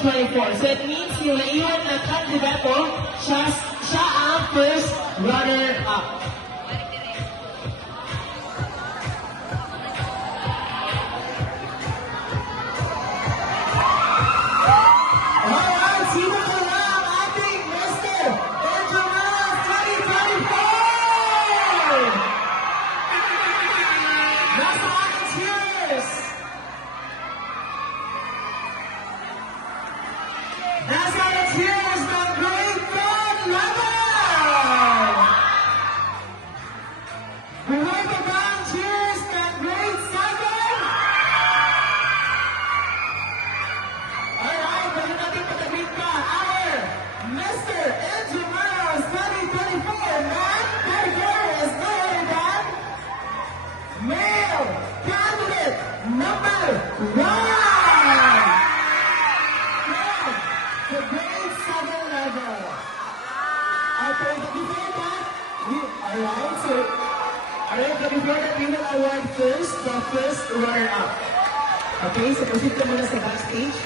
2024. So it means yung naiwan na kandidato, siya ang first runner-up. That's how the cheers from Grade 3 level! Below the ground cheers from Grade 7! Alright, pwede natin patagin pa our Mr. Intramuros 2024 man category is no other than male candidate number 1! The grade 7 level. Okay, but before that, but before that, we will award first the first runner-up. Okay, so proceed ka muna sa backstage.